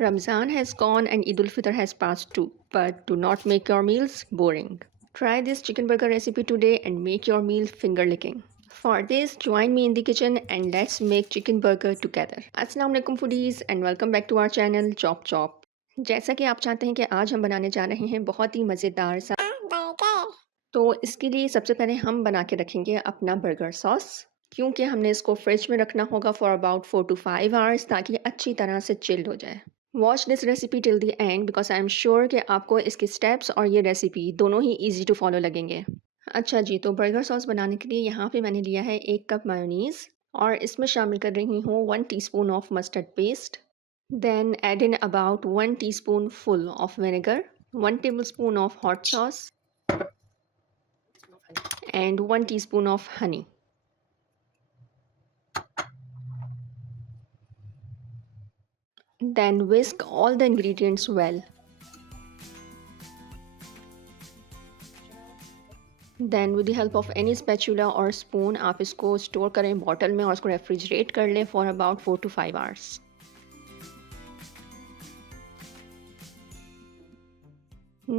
Ramzan has gone and Eid ul-Fitr has passed too, but do not make your meals boring. Try this chicken burger recipe today and make your meal finger licking. For this, join me in the kitchen and let's make chicken burger together. Assalamu alaikum foodies and welcome back to our channel Chop Chop. जैसा कि आप चाहते हैं कि आज हम बनाने जा रहे हैं बहुत ही मज़ेदार सा बर्गर, तो इसके लिए सबसे पहले हम बना के रखेंगे अपना बर्गर सॉस, क्योंकि हमने इसको फ्रिज में रखना होगा फॉर अबाउट 4 to 5 hours ताकि अच्छी तरह से चिल्ड हो जाए। Watch this recipe till the end because I am sure कि आपको इसके स्टेप्स और ये रेसिपी दोनों ही ईजी टू फॉलो लगेंगे। अच्छा जी, तो बर्गर सॉस बनाने के लिए यहाँ पे मैंने लिया है 1 कप मायोनीज़ और इसमें शामिल कर रही हूँ 1 teaspoon of mustard paste, then add in about 1 teaspoon full of vinegar, 1 tablespoon of hot sauce and 1 teaspoon of honey. Then whisk all the ingredients well. Then with the help of any spatula or spoon आप इसको store करें bottle में और इसको refrigerate कर लें for about 4 to 5 hours.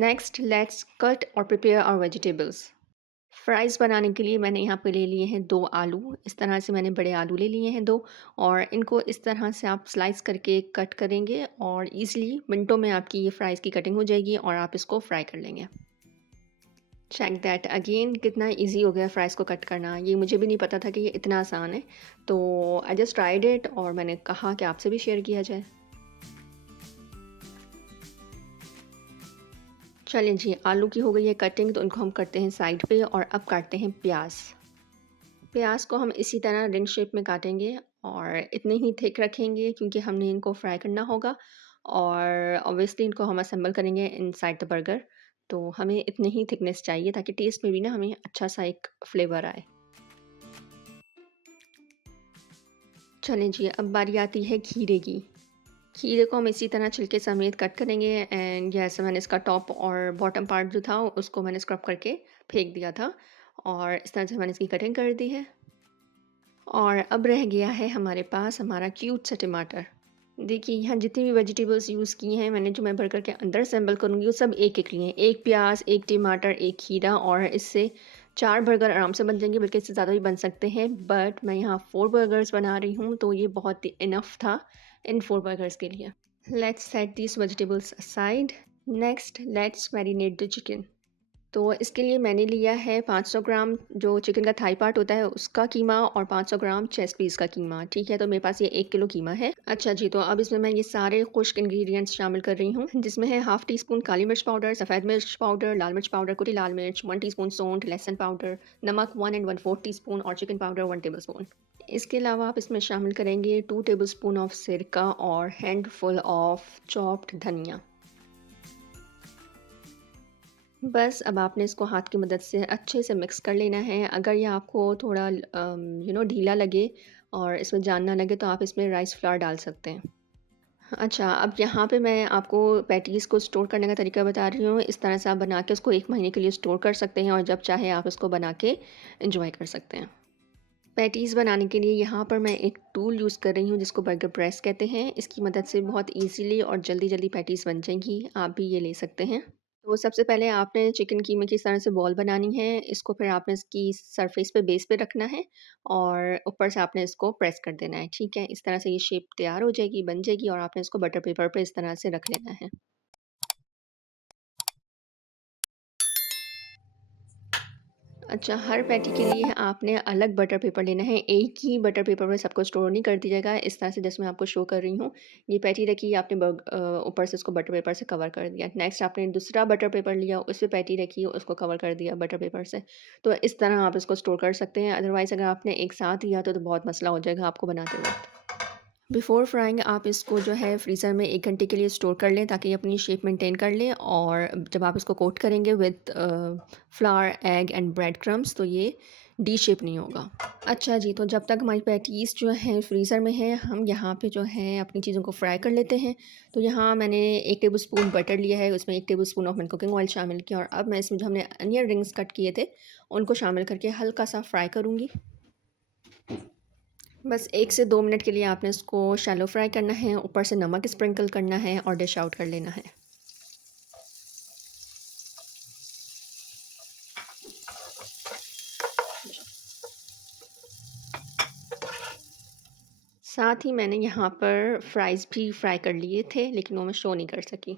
Next, let's cut or prepare our vegetables. Fries बनाने के लिए मैंने यहाँ पे ले लिए हैं 2 आलू। इस तरह से मैंने बड़े आलू ले लिए हैं 2 और इनको इस तरह से आप स्लाइस करके कट करेंगे और ईज़िली मिनटों में आपकी ये फ्राइज़ की कटिंग हो जाएगी और आप इसको फ्राई कर लेंगे। चेक दैट अगेन कितना इजी हो गया फ्राइज़ को कट करना। ये मुझे भी नहीं पता था कि ये इतना आसान है, तो आई जस्ट ट्राइड इट और मैंने कहा कि आपसे भी शेयर किया जाए। चलें जी, आलू की हो गई है कटिंग, तो इनको हम करते हैं साइड पे और अब काटते हैं प्याज। प्याज को हम इसी तरह रिंग शेप में काटेंगे और इतने ही थिक रखेंगे क्योंकि हमने इनको फ्राई करना होगा और ऑब्वियसली इनको हम असेंबल करेंगे इनसाइड द बर्गर, तो हमें इतनी ही थिकनेस चाहिए ताकि टेस्ट में भी ना हमें अच्छा सा एक फ्लेवर आए। चलें जी, अब बारी आती है खीरे की। खीरे को हम इसी तरह छिलके समेत कट करेंगे एंड जैसे मैंने इसका टॉप और बॉटम पार्ट जो था उसको मैंने स्क्रब करके फेंक दिया था और इस तरह से मैंने इसकी कटिंग कर दी है। और अब रह गया है हमारे पास हमारा क्यूट सा टमाटर। देखिए यहाँ जितनी भी वेजिटेबल्स यूज़ की हैं मैंने, जो मैं बर्गर के अंदर असेंबल करूँगी वो सब एक-एक लिए हैं। 1 प्याज, 1 टमाटर, 1 खीरा और इससे 4 बर्गर आराम से बन जाएंगे, बल्कि इससे ज़्यादा भी बन सकते हैं। बट मैं यहाँ 4 बर्गर्स बना रही हूँ तो ये बहुत ही इनफ था इन 4 बर्गर्स के लिए। Let's set these vegetables aside. Next let's marinate the chicken. तो इसके लिए मैंने लिया है 500 ग्राम जो चिकन का थाई पार्ट होता है उसका कीमा और 500 ग्राम चेस्ट पीस का कीमा। ठीक है, तो मेरे पास ये 1 किलो कीमा है। अच्छा जी, तो अब इसमें मैं ये सारे खुश्क इंग्रेडिएंट्स शामिल कर रही हूँ, जिसमें है हाफ़ टी स्पून काली मिर्च पाउडर, सफ़ेद मिर्च पाउडर, लाल मिर्च पाउडर, कुटी लाल मिर्च, 1 टीस्पून सौंठ, लहसुन पाउडर, नमक 1 and 1/4 टीस्पून और चिकन पाउडर 1 टेबलस्पून। इसके अलावा आप इसमें शामिल करेंगे 2 टेबलस्पून ऑफ सिरका और हैंडफुल ऑफ चॉप्ड धनिया। बस अब आपने इसको हाथ की मदद से अच्छे से मिक्स कर लेना है। अगर ये आपको थोड़ा ढीला लगे और इसमें जान ना लगे तो आप इसमें राइस फ्लावर डाल सकते हैं। अच्छा, अब यहाँ पे मैं आपको पैटीज़ को स्टोर करने का तरीका बता रही हूँ। इस तरह से आप बना के उसको 1 महीने के लिए स्टोर कर सकते हैं और जब चाहे आप इसको बना के एंजॉय कर सकते हैं। पैटीज़ बनाने के लिए यहाँ पर मैं एक टूल यूज़ कर रही हूँ जिसको बर्गर प्रेस कहते हैं। इसकी मदद से बहुत ईज़िली और जल्दी-जल्दी पैटीज़ बन जाएँगी। आप भी ये ले सकते हैं। तो सबसे पहले आपने चिकन कीमे की इस तरह से बॉल बनानी है। इसको फिर आपने इसकी सरफेस पे बेस पे रखना है और ऊपर से आपने इसको प्रेस कर देना है, ठीक है? इस तरह से ये शेप तैयार हो जाएगी, बन जाएगी और आपने इसको बटर पेपर पे इस तरह से रख लेना है। अच्छा, हर पैटी के लिए आपने अलग बटर पेपर लेना है। एक ही बटर पेपर में सबको स्टोर नहीं कर दीजिएगा। इस तरह से जैसे मैं आपको शो कर रही हूँ, ये पैटी रखी, आपने ऊपर से उसको बटर पेपर से कवर कर दिया। नेक्स्ट आपने दूसरा बटर पेपर लिया, उस पे पैटी रखी, उसको कवर कर दिया बटर पेपर से। तो इस तरह आप इसको स्टोर कर सकते हैं। अदरवाइज़ अगर आपने एक साथ लिया तो बहुत मसला हो जाएगा आपको बनाते वक़्त। बिफ़ोर फ्राइंग आप इसको जो है फ्रीज़र में 1 घंटे के लिए स्टोर कर लें ताकि ये अपनी शेप मेंटेन कर ले और जब आप इसको कोट करेंगे with flower, egg and bread crumbs तो ये डी शेप नहीं होगा। अच्छा जी, तो जब तक हमारी पैटीज़ जो हैं फ्रीज़र में हैं, हम यहाँ पे जो है अपनी चीज़ों को फ्राई कर लेते हैं। तो यहाँ मैंने 1 टेबलस्पून बटर लिया है, उसमें 1 टेबलस्पून ऑफ मैंने कुकिंग ऑयल शामिल किया और अब मैं इसमें जो हमने अनियन रिंग्स कट किए थे, उनको शामिल करके हल्का-सा फ्राई करूँगी। बस 1 से 2 मिनट के लिए आपने इसको शैलो फ्राई करना है, ऊपर से नमक स्प्रिंकल करना है और डिश आउट कर लेना है। साथ ही मैंने यहाँ पर फ्राइज़ भी फ्राई कर लिए थे, लेकिन वो मैं शो नहीं कर सकी।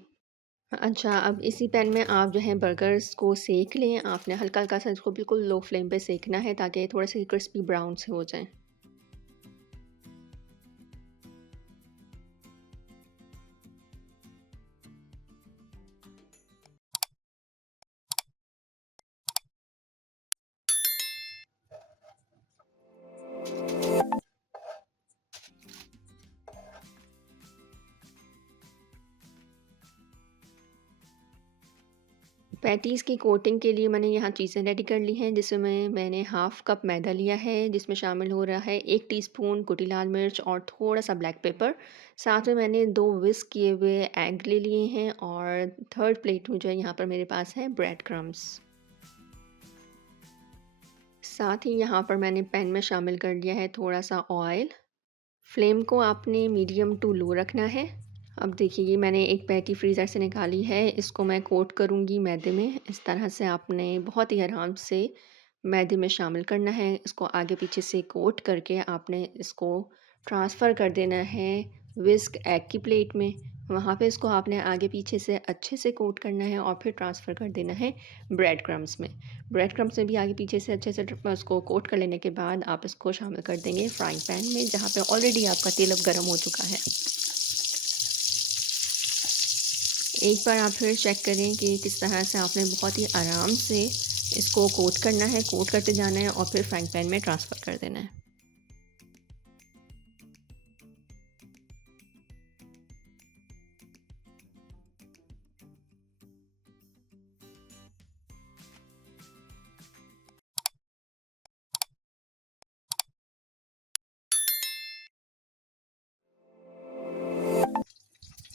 अच्छा, अब इसी पैन में आप जो है बर्गर्स को सेंक लें। आपने हल्का-हल्का सा इसको बिल्कुल लो फ्लेम पे सेंकना है ताकि थोड़े-से क्रिस्पी ब्राउन से हो जाएँ। पैटीज़ की कोटिंग के लिए मैंने यहाँ चीज़ें रेडी कर ली हैं, जिसमें मैंने हाफ़ कप मैदा लिया है, जिसमें शामिल हो रहा है 1 टीस्पून कुटी लाल मिर्च और थोड़ा-सा ब्लैक पेपर। साथ में मैंने 2 व्हिस्क किए हुए एग ले लिए हैं और थर्ड प्लेट में जो है यहाँ पर मेरे पास है ब्रेड क्रम्ब्स। साथ ही यहाँ पर मैंने पैन में शामिल कर लिया है थोड़ा-सा ऑयल। फ्लेम को आपने मीडियम टू लो रखना है। अब देखिए ये मैंने एक पैटी फ्रीज़र से निकाली है, इसको मैं कोट करूँगी मैदे में। इस तरह से आपने बहुत ही आराम से मैदे में शामिल करना है। इसको आगे-पीछे से कोट करके आपने इसको ट्रांसफ़र कर देना है व्हिस्क एग की प्लेट में। वहाँ पे इसको आपने आगे-पीछे से अच्छे से कोट करना है और फिर ट्रांसफ़र कर देना है ब्रेड क्रम्ब्स में। ब्रेड क्रम्ब्स में भी आगे-पीछे से अच्छे से उसको कोट कर लेने के बाद आप इसको शामिल कर देंगे फ्राइंग पैन में, जहाँ पे ऑलरेडी आपका तेल अब गरम हो चुका है। एक बार आप फिर चेक करें कि किस तरह से आपने बहुत ही आराम से इसको कोट करना है, कोट करते जाना है और फिर फ्राइंग पैन में ट्रांसफ़र कर देना है।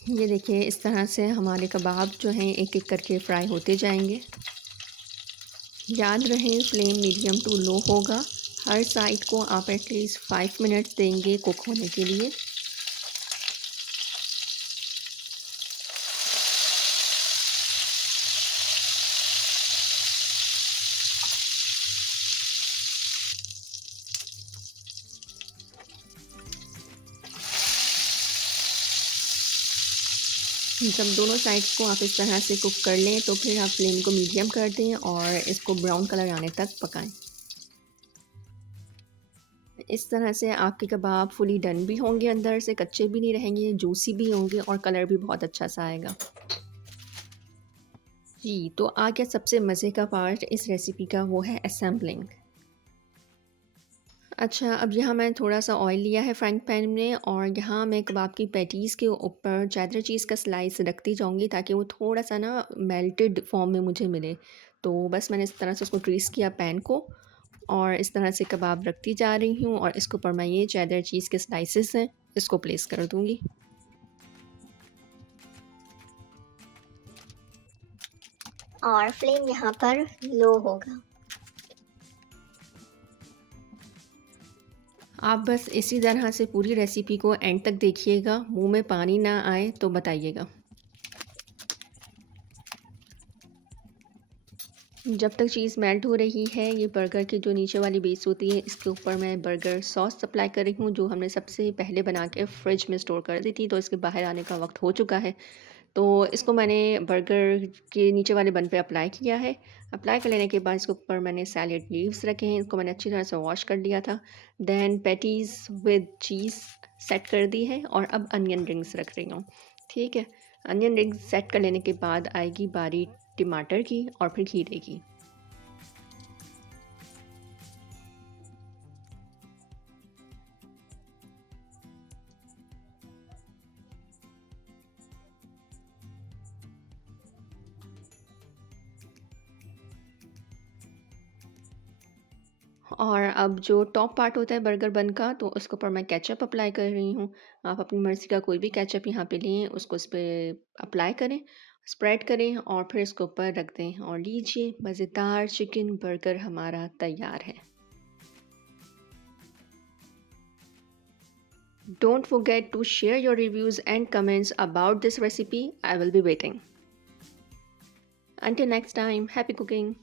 ये देखिए इस तरह से हमारे कबाब जो हैं एक-एक करके फ्राई होते जाएँगे। याद रहे फ्लेम मीडियम टू लो होगा। हर साइड को आप एटलीस्ट 5 मिनट्स देंगे कुक होने के लिए। जब दोनों साइड्स को आप इस तरह से कुक कर लें तो फिर आप फ्लेम को मीडियम कर दें और इसको ब्राउन कलर आने तक पकाएं। इस तरह से आपके कबाब फुली डन भी होंगे, अंदर से कच्चे भी नहीं रहेंगे, जूसी भी होंगे और कलर भी बहुत अच्छा सा आएगा। जी, तो आ गया सबसे मज़े का पार्ट इस रेसिपी का, वो है असेंबलिंग। अच्छा, अब यहाँ मैंने थोड़ा-सा ऑयल लिया है फ्राइंग पैन में और यहाँ मैं कबाब की पैटीज़ के ऊपर चेडर चीज़ का स्लाइस रखती जाऊँगी ताकि वो थोड़ा-सा ना मेल्टेड फॉर्म में मुझे मिले। तो बस मैंने इस तरह से उसको ग्रीस किया पैन को और इस तरह से कबाब रखती जा रही हूँ और इसके ऊपर मैं ये चेडर चीज़ के स्लाइसेस हैं, इसको प्लेस कर दूँगी। और फ्लेम यहाँ पर लो होगा। आप बस इसी तरह से पूरी रेसिपी को एंड तक देखिएगा, मुँह में पानी ना आए तो बताइएगा। जब तक चीज़ मेल्ट हो रही है, ये बर्गर की जो नीचे वाली बेस होती है, इसके ऊपर मैं बर्गर सॉस अप्लाई कर रही हूँ, जो हमने सबसे पहले बना के फ्रिज में स्टोर कर दी थी, तो इसके बाहर आने का वक्त हो चुका है। तो इसको मैंने बर्गर के नीचे वाले बन पे अप्लाई किया है। अप्लाई कर लेने के बाद इसके ऊपर मैंने सैलेड लीव्स रखे हैं, इसको मैंने अच्छी तरह से वॉश कर लिया था। Then patties with cheese set कर दी है और अब अनियन रिंग्स रख रही हूँ। ठीक है, अनियन रिंग्स सेट कर लेने के बाद आएगी बारी टमाटर की और फिर खीरे की। और अब जो टॉप पार्ट होता है बर्गर बन का, तो उसके ऊपर मैं केचअप अप्लाई कर रही हूँ। आप अपनी मर्ज़ी का कोई भी केचअप यहाँ पे लें, उसको इस पे अप्लाई करें, स्प्रेड करें और फिर इसके ऊपर रख दें और लीजिए मज़ेदार चिकन बर्गर हमारा तैयार है। Don't forget to share your reviews and comments about this recipe. I will be waiting. Until next time, happy cooking!